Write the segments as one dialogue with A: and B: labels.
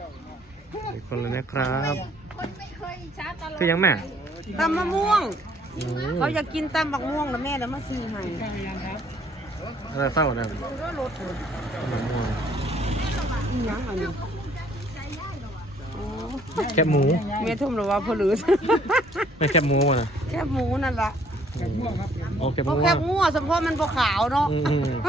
A: อีกคนเลยนะครับ
B: คนไม่เคยช้าตลอด
A: คือยังแม่
C: ตำมะม่วง
A: อืม
C: เขาอยากกินตำบักม่วงแล้วแม่แล้วมาซื้อให้
A: อะไรเศร้าเนี่ย
C: ดูว่ารถ
A: มะม่วง
C: อีหยังอันนี้โอ้
A: แคบหมู
C: แม่ทุ่มหรือว่าพลือ
A: ไม่แคบหมูนะ
C: แคบหมูนั่นล่ะ
A: โอแคบห
C: เพ
A: มู
C: ราะแคบงัวสมพอมันบ่ขาวเนาะ
A: อืม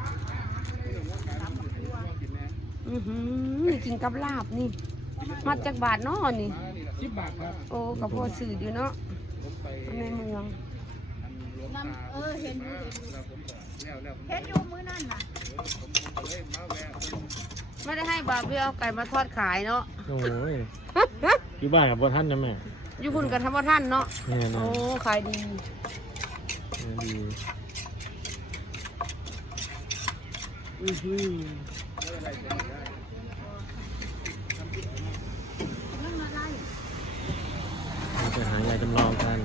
C: กินกับลาบนี่มาจากบาทเนาะนี่
D: 10 บาทครับ
C: โอ้กับพ่อสื่ออยู่เนาะในเมือง
B: น้ำเห็นเห็นอยู่มื้อนั่นน่ะ
C: ไม่ได้ให้บาเบี้ยเอาไก่มาทอดขายเนาะ
A: โอ้ยอยู่บ้านกับพ่อท่านนะแม่
C: อยู่คุณกับธรรมท่านเนาะ
A: เนี่ยนะ
C: โอ้ขายดี
A: ดี เราจะหายายจำลองกัน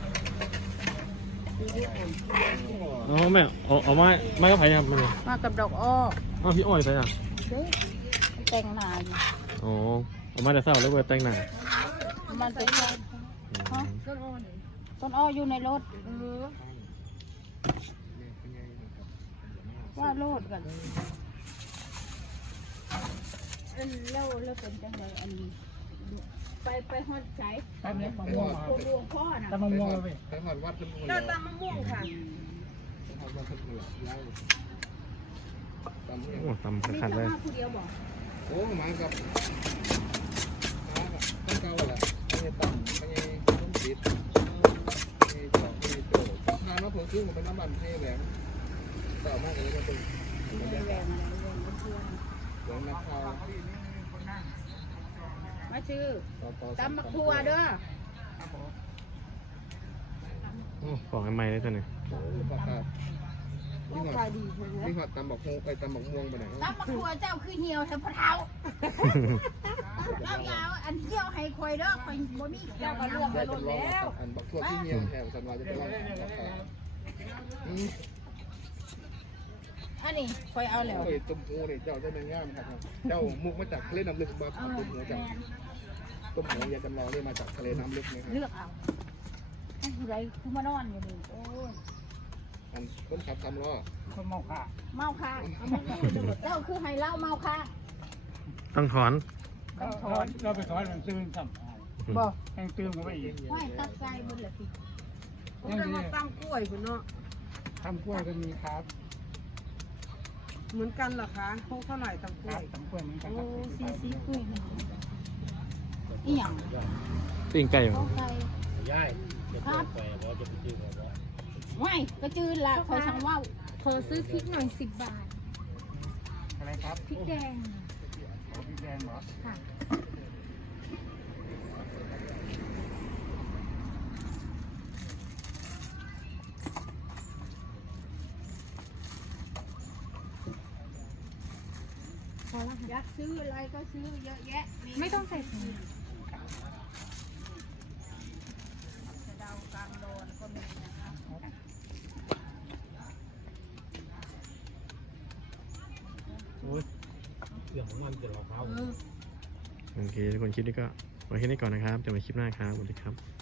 A: อ๋อแม่เอาไม้ก็ไผ่ครับมันเนี่ย
C: มากับดอกอ้อ
A: อ๋อพี่อ้อยไปอ่ะ
B: แต่งหน้าอยู่
A: อ๋อเอามาแต่เศร้าแล้วเว้ยแต่งหน้า
B: มันเป็นไงต้นอ้ออยู่ในรถว่าโลดกันเล่าเป็นจังไงอันนี้ไปฮอดใช้
D: ตำเล็กมะม่วง
B: หลวงพ่อน่ะ
D: ตำมะม่วงไป
E: ไปหอดวัดเป็นมูล
C: เดินตามมะม่วงค่ะ
E: หอดวัดเป็นมูลแล้วตำ
A: โอ้ทำ
B: มี
A: ขัน
B: แต่
A: เลย
B: มาผู้เดียวบอก
E: โอ้มากับตั้งเก่าแหละไม่ใช่ตั้งไม่ใช่ต้นปิดไม่ใช่จอกไม่ใช่โจทานว่าผมซื้อมาเป็นน้ำมันเท่แหวนต่อมากเลยก็เป็น
B: ไม่แหวนอะไรแหวนเพื่อน
E: เหลืองนักข่าว
B: มาชื่อ
E: ต่อ
B: ตำบักทัวเด้อ
A: โอ้ของใหม่เลยตัวนี้
E: ปากกา
C: โอ้ขายดีใช่ไหม
E: นี่หอดตำบักฮงไปตำบักม่วงไปไหน
B: ตำบักทัวเจ้าคือเหี่ยวแถวพะเทาเจ้ายาวอันเหี่ยวให้คอยเด้อคอยบ่มีเหี่ยวก็รวม
E: ได้จำลองอันบักทั่วที่เหี่ยวแถวสันวาจะเป็นรองปากกา
B: อันนี้คอยเอาแล้ว
E: โอ้ยตุ่มหูนี่เจ้าเจ้าในง่ามครับเจ้ามุกมาจากทะเลน้ำลึกมาตุ่มหูเจ้าตุ่มหูยาจำลองนี่มาจากทะเลน้ำลึกนี่ครับ
B: เลือกเอาให้ผู้ใดคือมานอนอยู่นี่โอ้ย
E: อันคนขับทำล้อ
D: คนเมาค่ะ
B: เมาค่ะเอามาเจ้าคือให้เล่าเมาค่ะ
A: ต้องถอน
D: เราไปถอนมันซื้อซ้ำ
C: บอก
D: แห้งตื้มกันไปอีก
B: ห้อยตัดใจบนเหลือพี่
C: ผมได้มาตำกล้วยคุณเนาะ
D: ทำกล้วยก็มีครับ
C: เหมือนกันเหรอคะพวกเท่าไหร่ตำก
D: ค
C: ล้
D: รั
C: ว
D: บ
C: ย
D: ทำกล้วยเหมือนกัน
C: โอ้
D: ครับ
C: ซีกุ้ย
B: อีหยัง
A: ปิ้งไก่อยู่
B: เข้าใจครับไม่ก็จืดละคอยสั่งว่า
F: ขอซื้อพริกหน่อย10 บาท
D: อะไรครับ
F: พริกแดง
D: พริกแดงเหรอ
F: ค่ะ พอแล้วค่ะ
B: อยากซื้ออะไรก็ซื้อเยอะแยะ
F: ไม่ต้องใส่ถุง
B: ดาวกลางโดนก็มีนะคะ
A: โอเคทุกคนคลิปนี้ก็ไว้แค่นี้ก่อนนะครับเจอกันใหม่คลิปหน้าครับสวัสดีครับ